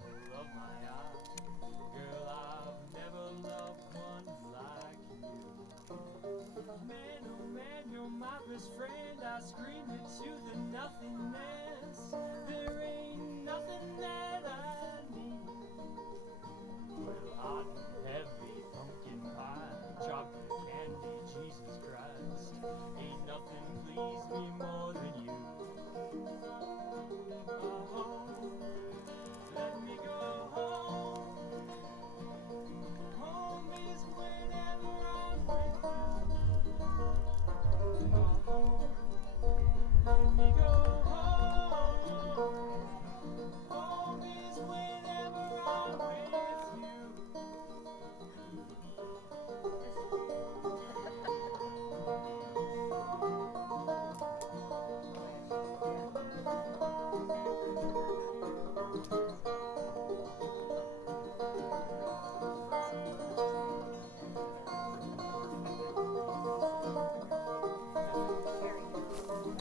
apple of my eye. Girl, I've never loved one like you. Man, oh man, you're my best friend. I scream it to the nothingness. There ain't nothing that I need. Well, hot and heavy, pumpkin pie, chocolate candy, Jesus Christ. Ain't nothing pleased me more than you. Oh, let me go home. Home is whenever I'm with you. Oh, let me go home. Home is whenever I'm with you.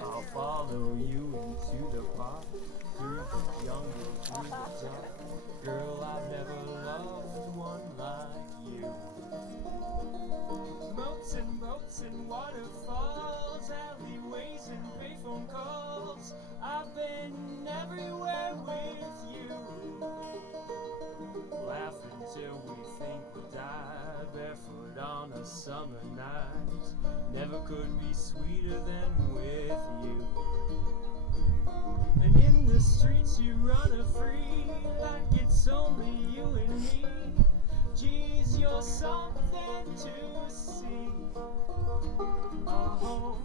I'll follow you into the park, through the jungle, through the dark. Girl, I've never loved one like you. Moats and boats and waterfalls, alleyways and payphone calls. I've been everywhere with you. Laugh until we think we'll die, barefoot on a summer night. Never could be sweeter than with you. And in the streets you run a free, like it's only you and me. Geez, you're something to see. Oh,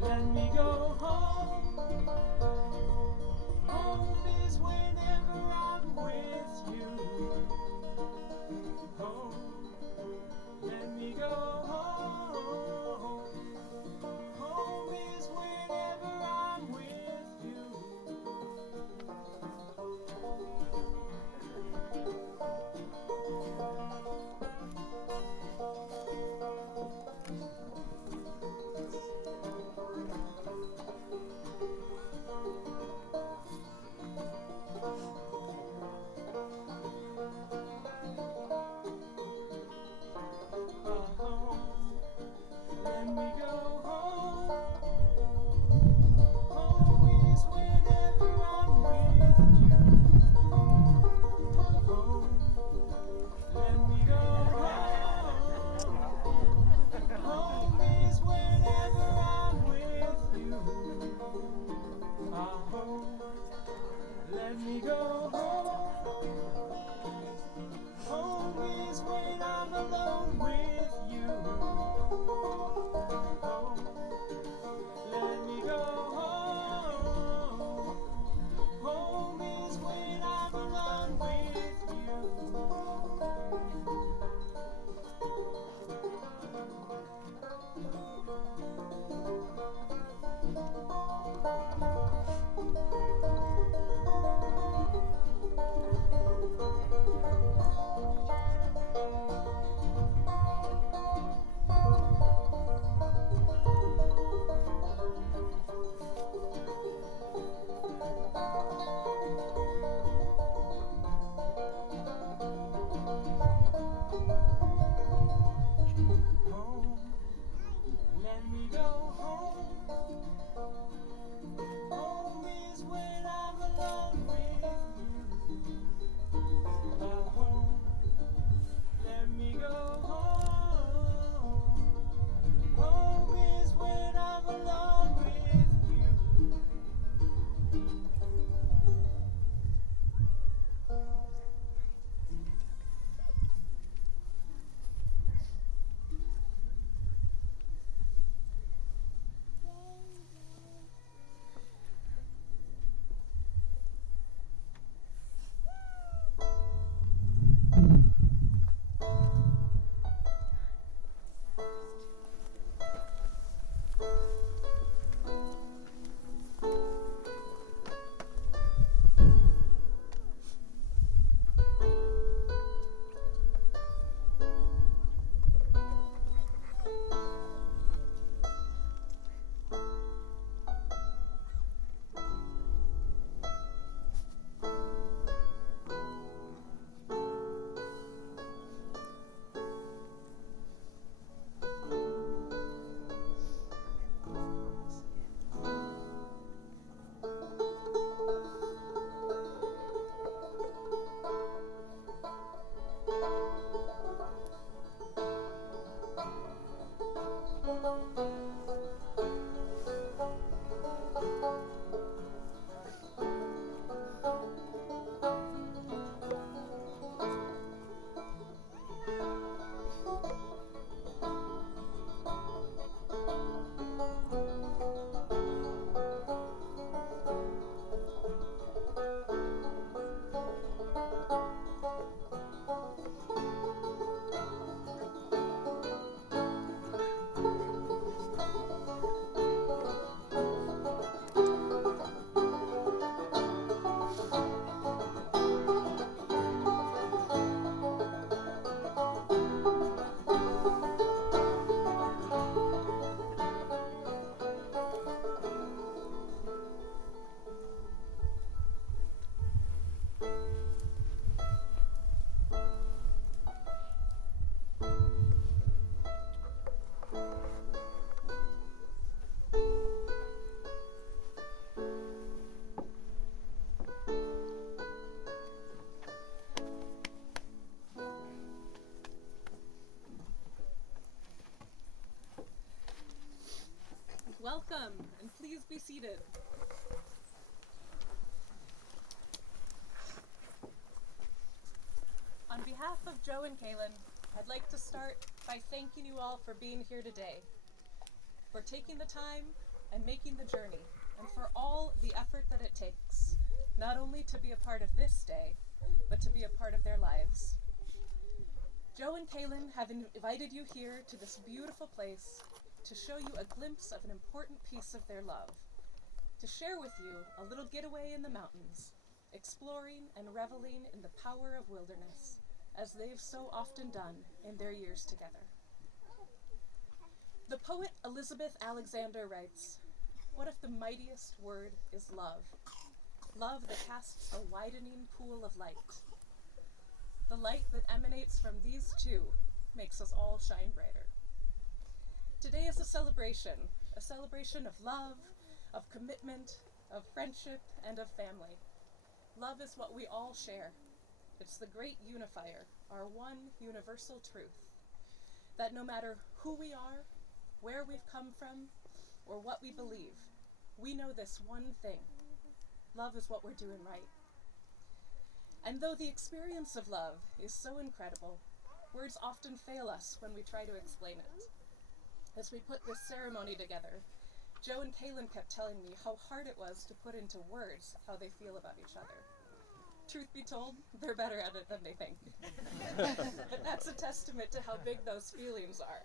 let me go home. Home is whenever I'm with you. Home, let me go home. Home is whenever I'm with you. Let me go home. Home is whenever I'm with you. Home, let me go home. Home is whenever I'm with you. Home, let me go home. Home is when I'm alone with you. Home, let me go home. Home is when I'm alone with you. Home, let me go home. Home is when I'm alone with you. Home, let me go home. Home is when I'm alone with you. seated. On behalf of Joe and Kaylin, I'd like to start by thanking you all for being here today, for taking the time and making the journey, and for all the effort that it takes, not only to be a part of this day, but to be a part of their lives. Joe and Kaylin have invited you here to this beautiful place to show you a glimpse of an important piece of their love, to share with you a little getaway in the mountains, exploring and reveling in the power of wilderness, as they've so often done in their years together. The poet Elizabeth Alexander writes, "What if the mightiest word is love? Love that casts a widening pool of light. The light that emanates from these two makes us all shine brighter." Today is a celebration of love, of commitment, of friendship, and of family. Love is what we all share. It's the great unifier, our one universal truth, that no matter who we are, where we've come from, or what we believe, we know this one thing: love is what we're doing right. And though the experience of love is so incredible, words often fail us when we try to explain it. As we put this ceremony together, Joe and Kaylin kept telling me how hard it was to put into words how they feel about each other. Truth be told, they're better at it than they think. But that's a testament to how big those feelings are.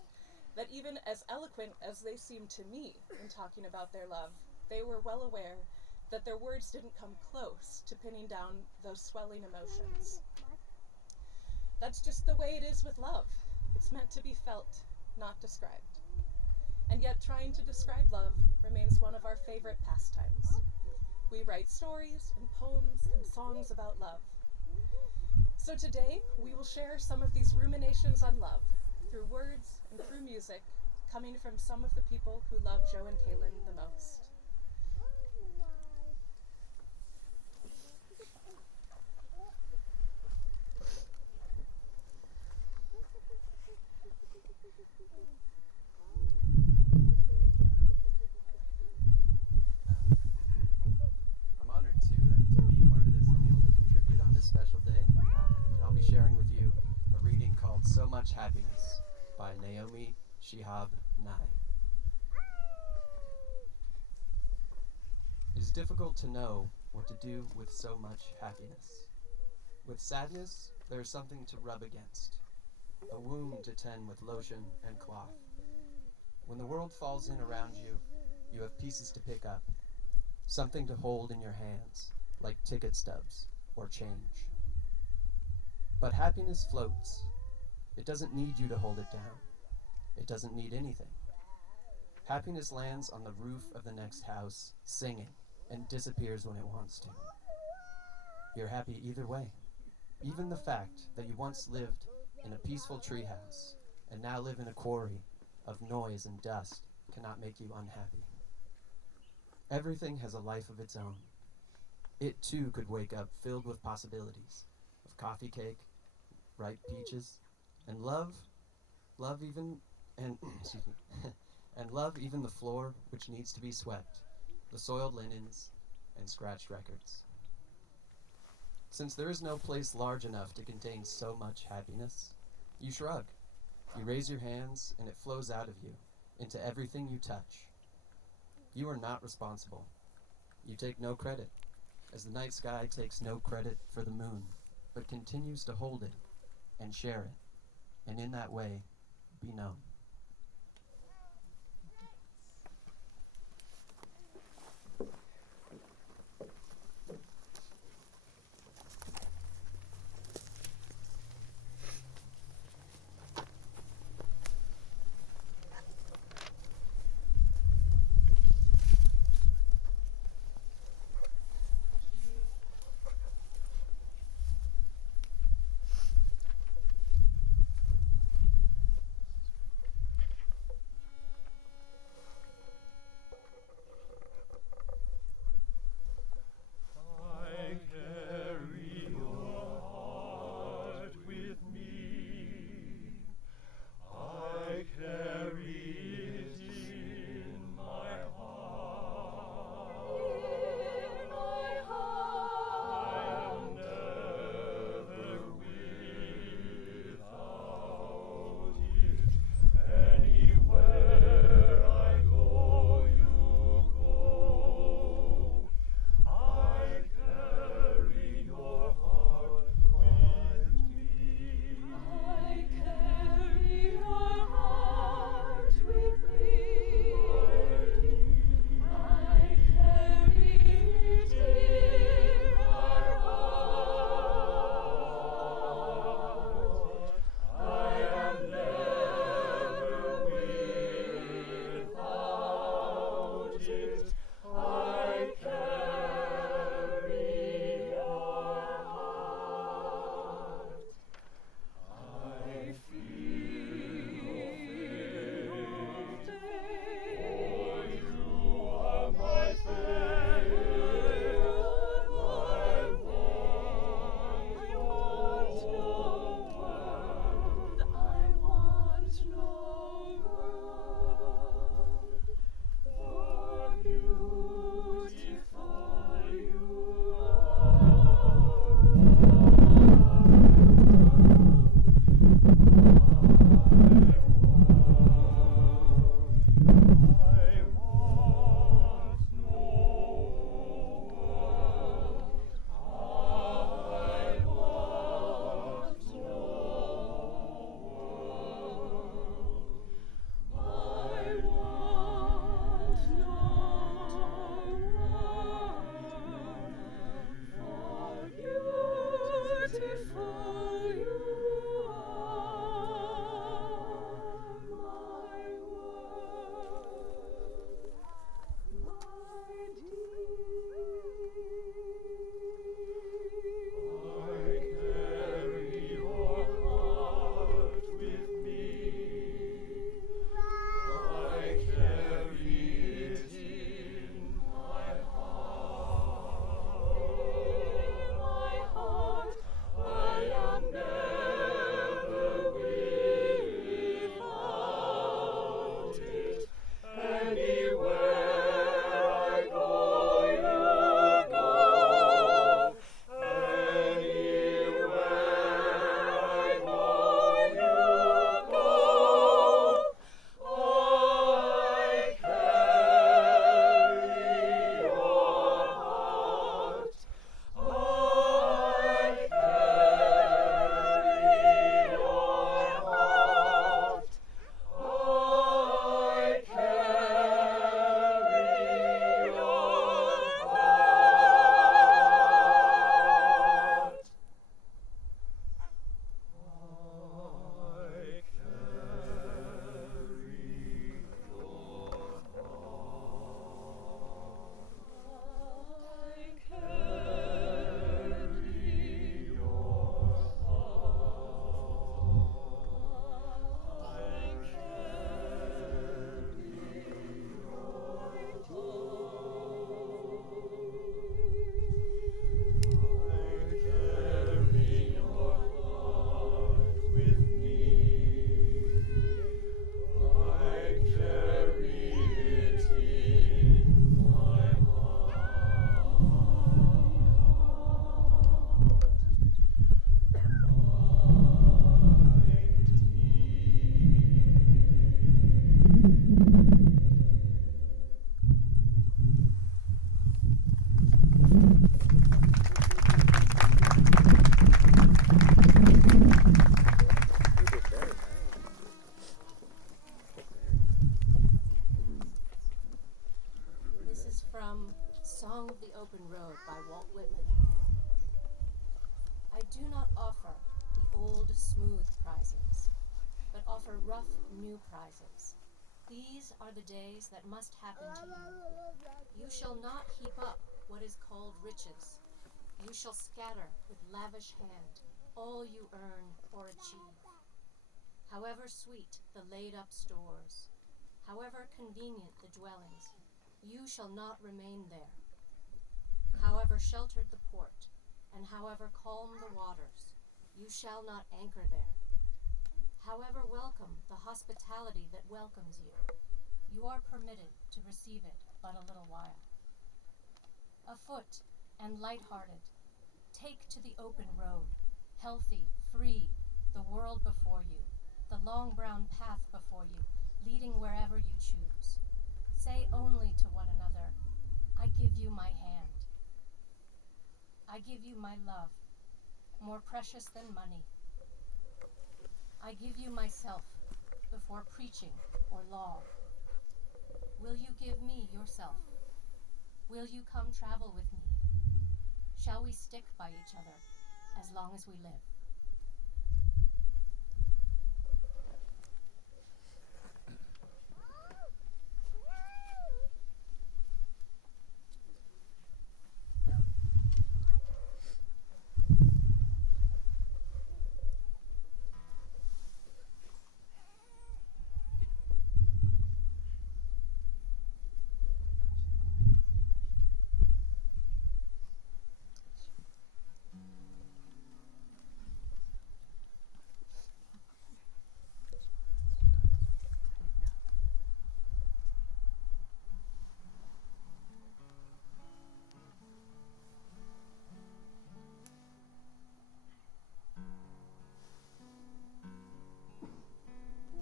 That even as eloquent as they seemed to me in talking about their love, they were well aware that their words didn't come close to pinning down those swelling emotions. That's just the way it is with love. It's meant to be felt, not described. And yet trying to describe love remains one of our favorite pastimes. We write stories and poems and songs about love. So today, we will share some of these ruminations on love through words and through music, coming from some of the people who love Joe and Kaylin the most. I'm honored to be a part of this and be able to contribute on this special day. And I'll be sharing with you a reading called So Much Happiness by Naomi Shihab Nye. It is difficult to know what to do with so much happiness. With sadness, there is something to rub against, a wound to tend with lotion and cloth. When the world falls in around you, you have pieces to pick up, something to hold in your hands, like ticket stubs or change. But happiness floats. It doesn't need you to hold it down. It doesn't need anything. Happiness lands on the roof of the next house, singing, and disappears when it wants to. You're happy either way. Even the fact that you once lived in a peaceful treehouse and now live in a quarry of noise and dust cannot make you unhappy. Everything has a life of its own. It too could wake up filled with possibilities of coffee cake, ripe peaches, and love even the floor which needs to be swept, the soiled linens and scratched records. Since there is no place large enough to contain so much happiness, you shrug. You raise your hands and it flows out of you into everything you touch. You are not responsible. You take no credit, as the night sky takes no credit for the moon, but continues to hold it and share it, and in that way, be known. do not offer the old smooth prizes, but offer rough new prizes. These are the days that must happen to you. You shall not heap up what is called riches. You shall scatter with lavish hand all you earn or achieve. However sweet the laid-up stores, however convenient the dwellings, you shall not remain there. However sheltered the port, and however calm the waters, you shall not anchor there. However welcome the hospitality that welcomes you, you are permitted to receive it but a little while. Afoot and light-hearted, take to the open road, healthy, free, the world before you, the long brown path before you, leading wherever you choose. Say only to one another, I give you my hand. I give you my love, more precious than money. I give you myself before preaching or law. Will you give me yourself? Will you come travel with me? Shall we stick by each other as long as we live?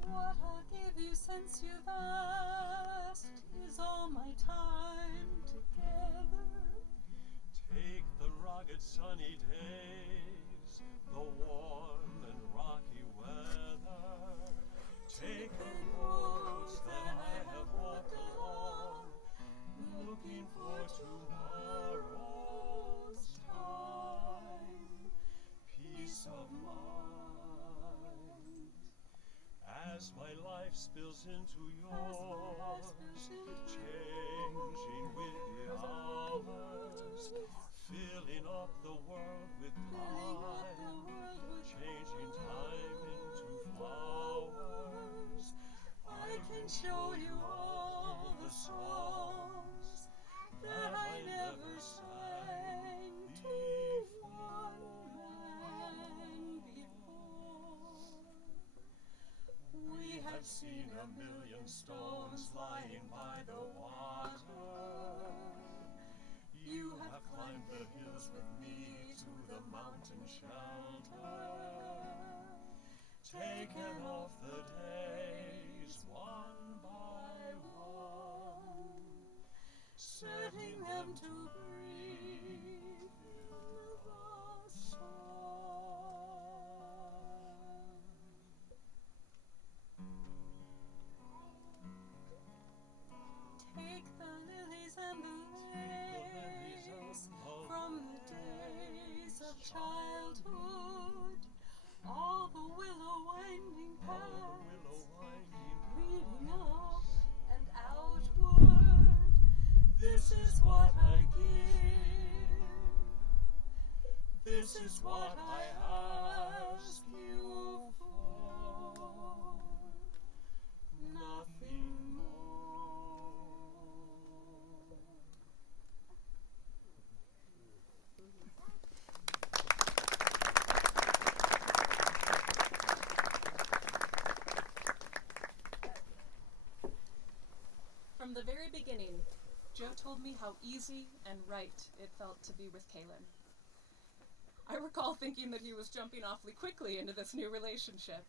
What I'll give you since you've asked is all my time together. Take the rugged sunny days, the warm and rocky weather. Take the roads that I have walked along, looking for tomorrow's time. Peace of mind. As my life spills into yours, changing with the hours, filling up the world with time, changing time into flowers. I can show you all the songs that I never sang to one man before. We have seen a million stones lying by the water. You have climbed the hills with me to the mountain shelter. Taken off the days one by one, setting them to breathe in the sun. Take the lilies and the lace from the days of childhood, all the willow winding paths leading up and outward. This is what I give. This is what I ask you for. Nothing more. From the very beginning, Joe told me how easy and right it felt to be with Kaylin. I recall thinking that he was jumping awfully quickly into this new relationship.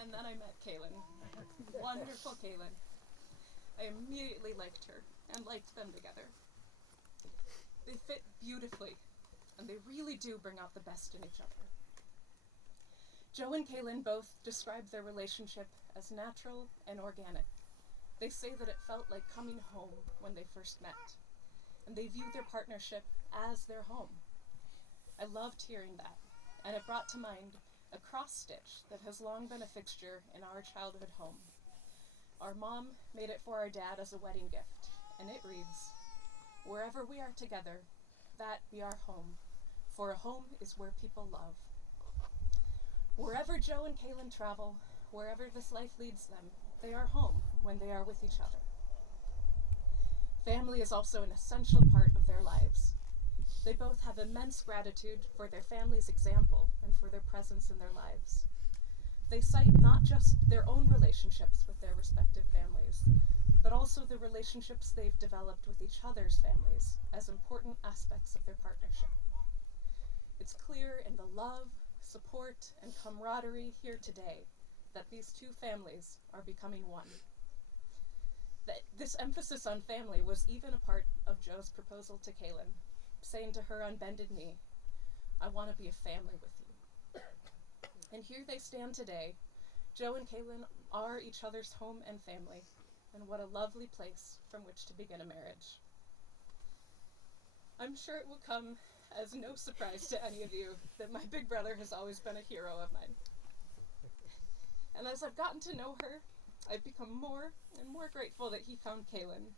And then I met Kaylin. Wonderful Kaylin. I immediately liked her and liked them together. They fit beautifully, and they really do bring out the best in each other. Joe and Kaylin both describe their relationship as natural and organic. They say that it felt like coming home when they first met, and they view their partnership as their home. I loved hearing that, and it brought to mind a cross stitch that has long been a fixture in our childhood home. Our mom made it for our dad as a wedding gift, and it reads, "Wherever we are together, that be our home, for a home is where people love." Wherever Joe and Kaylin travel, wherever this life leads them, they are home when they are with each other. Family is also an essential part of their lives. They both have immense gratitude for their family's example and for their presence in their lives. They cite not just their own relationships with their respective families, but also the relationships they've developed with each other's families as important aspects of their partnership. It's clear in the love, support, and camaraderie here today that these two families are becoming one. This emphasis on family was even a part of Joe's proposal to Kaylin, saying to her on bended knee, "I want to be a family with you." And here they stand today. Joe and Kaylin are each other's home and family, and what a lovely place from which to begin a marriage. I'm sure it will come as no surprise to any of you that my big brother has always been a hero of mine. And as I've gotten to know her, I've become more and more grateful that he found Kaylin,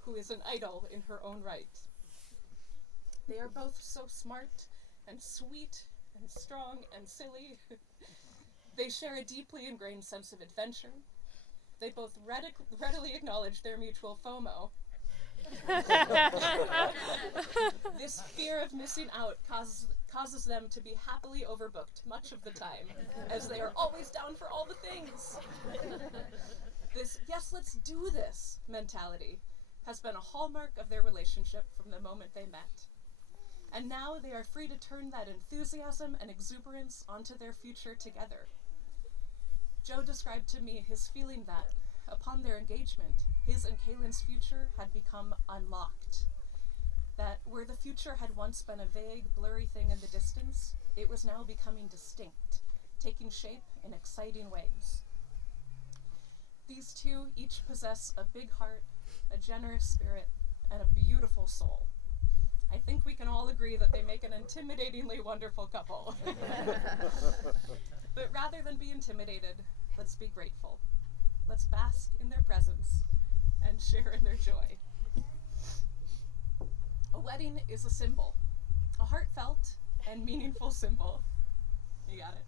who is an idol in her own right. They are both so smart and sweet and strong and silly. They share a deeply ingrained sense of adventure. They both readily acknowledge their mutual FOMO. This fear of missing out causes them to be happily overbooked much of the time, as they are always down for all the things. This "yes, let's do this" mentality has been a hallmark of their relationship from the moment they met. And now they are free to turn that enthusiasm and exuberance onto their future together. Joe described to me his feeling that, upon their engagement, his and Kaylin's future had become unlocked. That where the future had once been a vague, blurry thing in the distance, it was now becoming distinct, taking shape in exciting ways. These two each possess a big heart, a generous spirit, and a beautiful soul. I think we can all agree that they make an intimidatingly wonderful couple. But rather than be intimidated, let's be grateful. Let's bask in their presence and share in their joy. A wedding is a symbol, a heartfelt and meaningful symbol. You got it.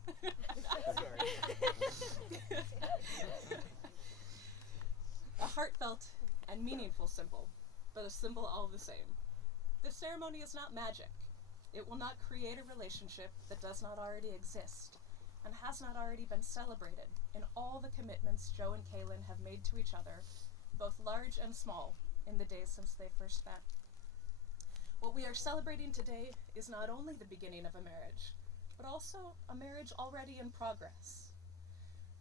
A heartfelt and meaningful symbol, but a symbol all the same. This ceremony is not magic. It will not create a relationship that does not already exist and has not already been celebrated in all the commitments Joe and Kaylin have made to each other, both large and small, in the days since they first met. What we are celebrating today is not only the beginning of a marriage, but also a marriage already in progress.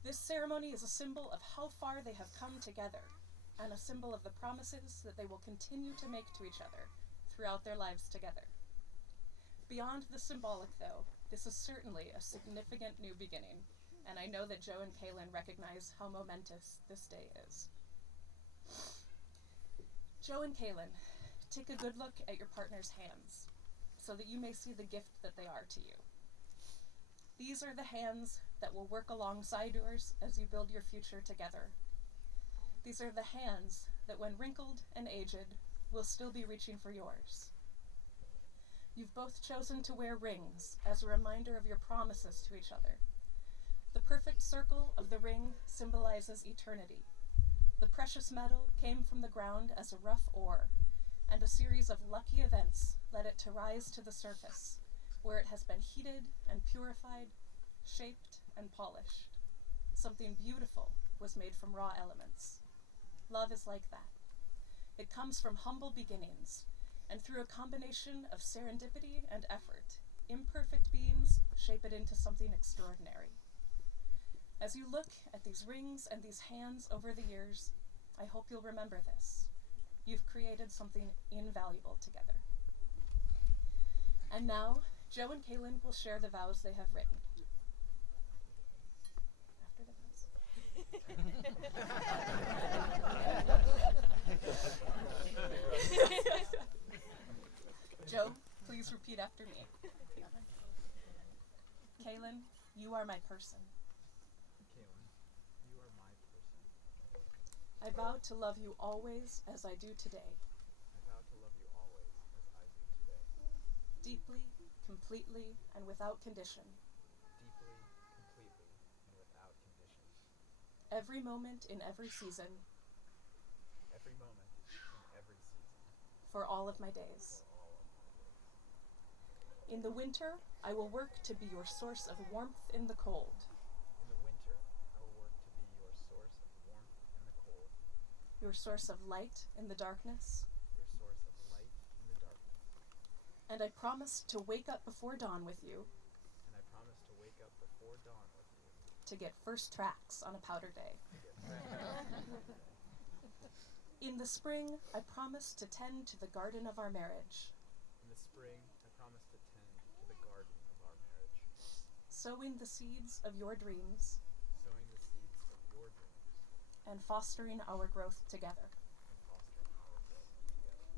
This ceremony is a symbol of how far they have come together, and a symbol of the promises that they will continue to make to each other throughout their lives together. Beyond the symbolic, though, this is certainly a significant new beginning, and I know that Joe and Kaylin recognize how momentous this day is. Joe and Kaylin, take a good look at your partner's hands, so that you may see the gift that they are to you. These are the hands that will work alongside yours as you build your future together. These are the hands that, when wrinkled and aged, will still be reaching for yours. You've both chosen to wear rings as a reminder of your promises to each other. The perfect circle of the ring symbolizes eternity. The precious metal came from the ground as a rough ore, and a series of lucky events led it to rise to the surface, where it has been heated and purified, shaped and polished. Something beautiful was made from raw elements. Love is like that. It comes from humble beginnings, and through a combination of serendipity and effort, imperfect beings shape it into something extraordinary. As you look at these rings and these hands over the years, I hope you'll remember this. You've created something invaluable together. And now, Joe and Kaylin will share the vows they have written. After the vows. Joe, please repeat after me. Kaylin, you are my person. Kaylin, you are my person. I vow to love you always as I do today. I vow to love you always as I do today. Deeply, completely, and without condition. Deeply, completely, and without condition. Every moment in every season. Every moment in every season. For all of my days. For all of my days. In the winter, I will work to be your source of warmth in the cold. In the winter, I will work to be your source of warmth in the cold. Your source of light in the darkness. Your source of light in the darkness. And I promise to wake up before dawn with you. And I promise to wake up before dawn with you. To get first tracks on a powder day. To get first In the spring, I promise to tend to the garden of our marriage. In the spring, I promise to tend to the garden of our marriage. Sowing the seeds of your dreams. Sowing the seeds of your dreams. And fostering our growth together. And fostering our growth together.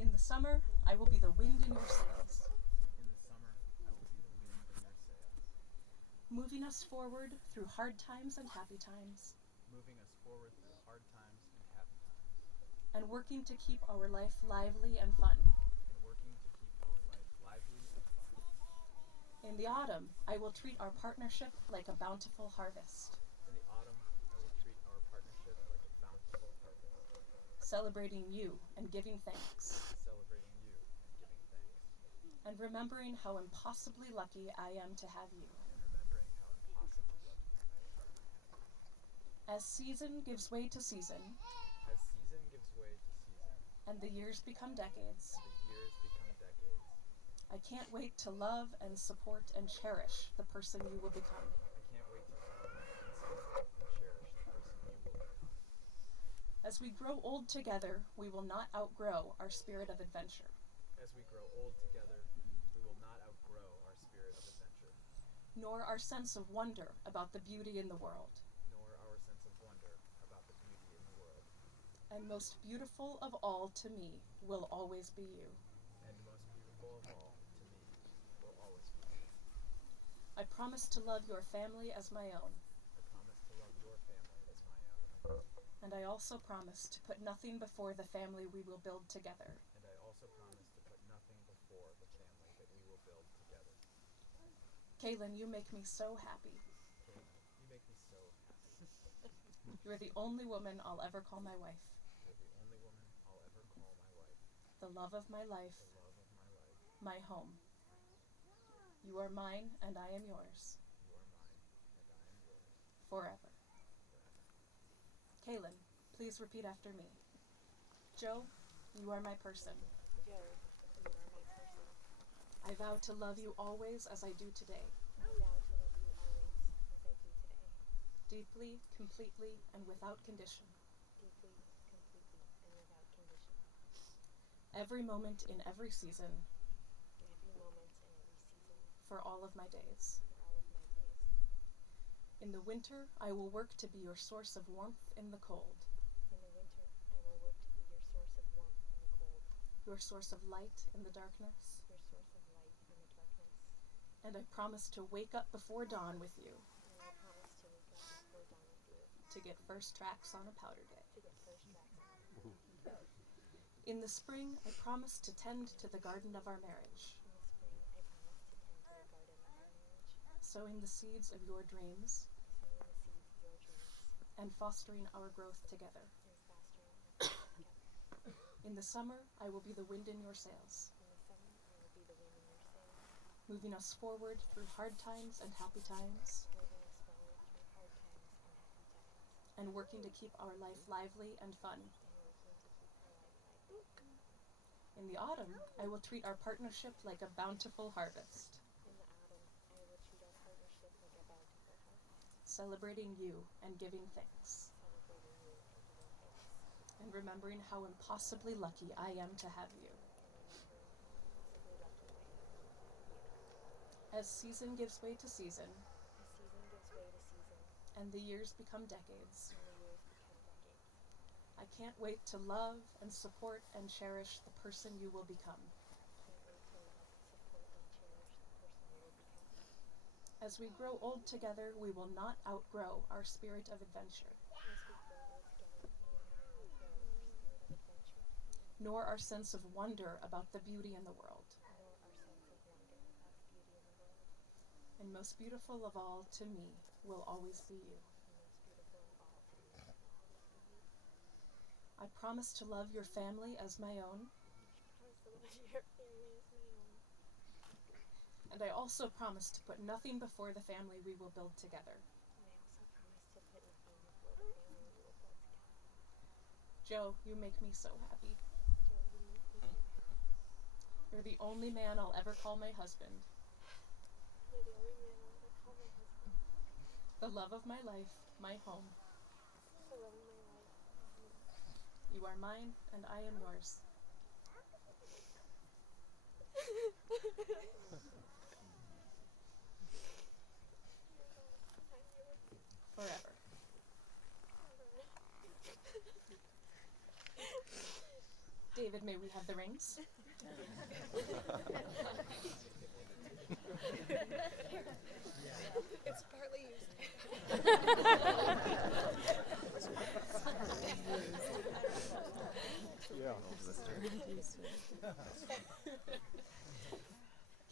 In the summer, I will be the wind in your sails. In the summer, I will be the wind in your sails. Moving us forward through hard times and happy times. Moving us forward through hard times and happy times. And working to keep our life lively and fun. And working to keep our life lively and fun. In the autumn, I will treat our partnership like a bountiful harvest. In the autumn, I will treat our partnership like a bountiful harvest. Celebrating you and giving thanks. Celebrating you and giving thanks. And remembering how impossibly lucky I am to have you. And remembering how impossibly lucky I am to have you. As season gives way to season. As season gives way to season. And the years become decades. And the years become decades. I can't wait to love and support and cherish the person you will become. I can't wait to love and support and cherish the person you will become. As we grow old together, we will not outgrow our spirit of adventure. As we grow old together, we will not outgrow our spirit of adventure. Nor our sense of wonder about the beauty in the world. Nor our sense of wonder about the beauty in the world. And most beautiful of all to me will always be you. And most beautiful of all to me will always be you. I promise to love your family as my own. I promise to love your family as my own. And I also promise to put nothing before the family we will build together. And I also promise to put nothing before the family that we will build together. Kaylin, you make me so happy. Kaylin, you make me so happy. You're the only woman I'll ever call my wife. You're the only woman I'll ever call my wife. The love of my life. The love of my life. My home. You are mine and I am yours. You are mine and I am yours. Forever. Kaylin, please repeat after me. Joe, you are my person. Joe, you are my person. I vow to love you always as I do today. I vow to love you always as I do today. Deeply, completely, and without condition. Deeply, completely, and without condition. Every moment in every season. Every moment in every season. For all of my days. For all of my days. In the winter, I will work to be your source of warmth in the cold. In the winter, I will work to be your source of warmth in the cold. Your source of light in the darkness. Your source of light in the darkness. And I promise to wake up before dawn with you. And I promise to wake up before dawn with you. To get first tracks on a powder day. To get first tracks on. In the spring, I promise to tend to the garden of our marriage. In the spring, I promise to tend to the garden of our marriage. Sowing the seeds of your dreams. Sowing the seeds of your dreams. And fostering our growth together. And fostering our growth together. In the summer, I will be the wind in your sails. In the summer, I will be the wind in your sails. Moving us forward through hard times and happy times. Moving us forward through hard times and happy times. And working to keep our life lively and fun. And working to keep our life lively. In the autumn, I will treat our partnership like a bountiful harvest. In the autumn, I will treat our partnership like a bountiful harvest. Celebrating you and giving thanks. Celebrating you and giving thanks. And remembering how impossibly lucky I am to have you. And remembering how impossibly lucky I am to have you. As season gives way to season. As season gives way to season. And the years become decades. And the years become decades. I can't wait to love and support and cherish the person you will become. Can't wait to love, support, and cherish the person you will become. As we grow old together, we will not outgrow our spirit of adventure, nor our sense of wonder about the beauty in the world. And most beautiful of all to me will always be you. I promise to love your family as my own. And I also promise to put nothing before the family we will build together. Joe, you make me so happy. You're the only man I'll ever call my husband. The love of my life, my home. You are mine, and I am yours. Forever. David, may we have the rings? It's partly used.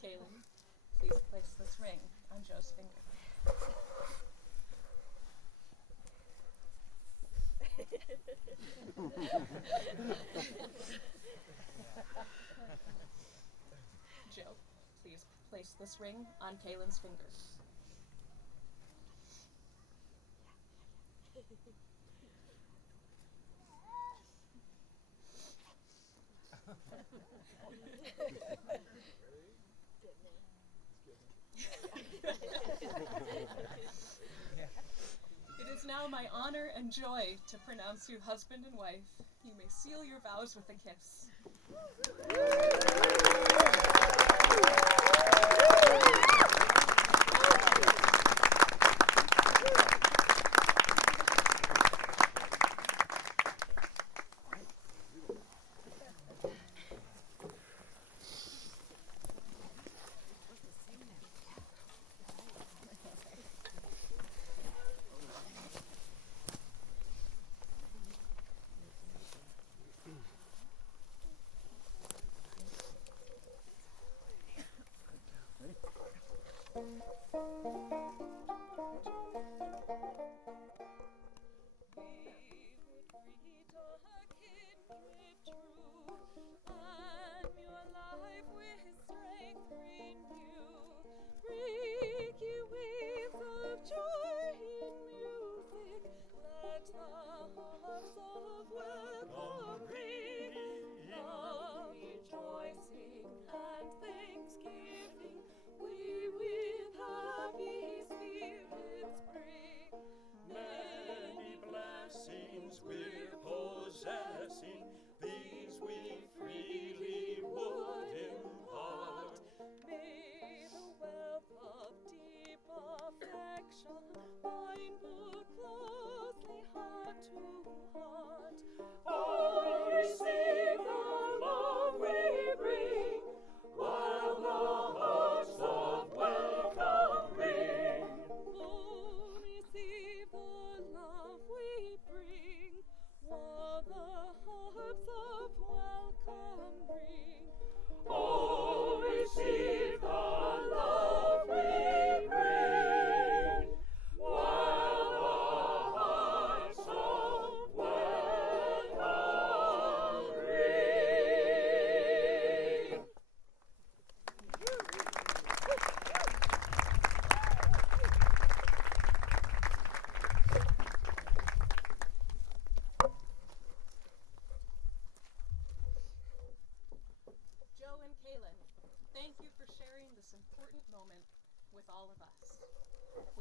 Kaylin, please place this ring on Joe's finger. Joe, please place this ring on Kaylin's finger. It is now my honor and joy to pronounce you husband and wife. You may seal your vows with a kiss.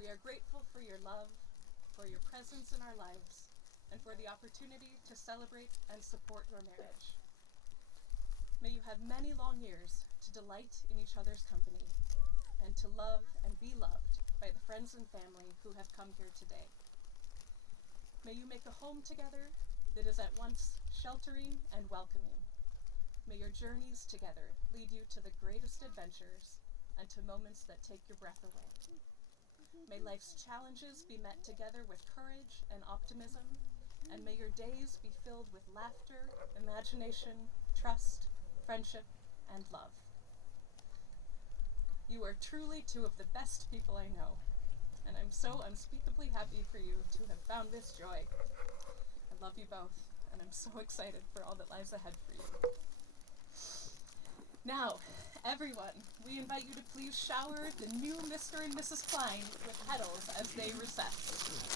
We are grateful for your love, for your presence in our lives, and for the opportunity to celebrate and support your marriage. May you have many long years to delight in each other's company and to love and be loved by the friends and family who have come here today. May you make a home together that is at once sheltering and welcoming. May your journeys together lead you to the greatest adventures and to moments that take your breath away. May life's challenges be met together with courage and optimism, and may your days be filled with laughter, imagination, trust, friendship, and love. You are truly two of the best people I know, and I'm so unspeakably happy for you to have found this joy. I love you both, and I'm so excited for all that lies ahead for you. Now, everyone, we invite you to please shower the new Mr. and Mrs. Cline with petals as they recess.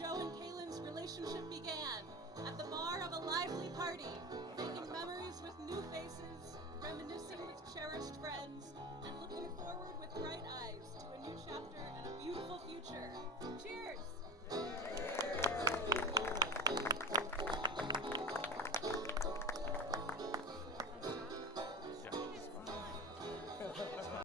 Joe and Kaylin's relationship began at the bar of a lively party, making memories with new faces, reminiscing with cherished friends, and looking forward with bright eyes to a new chapter and a beautiful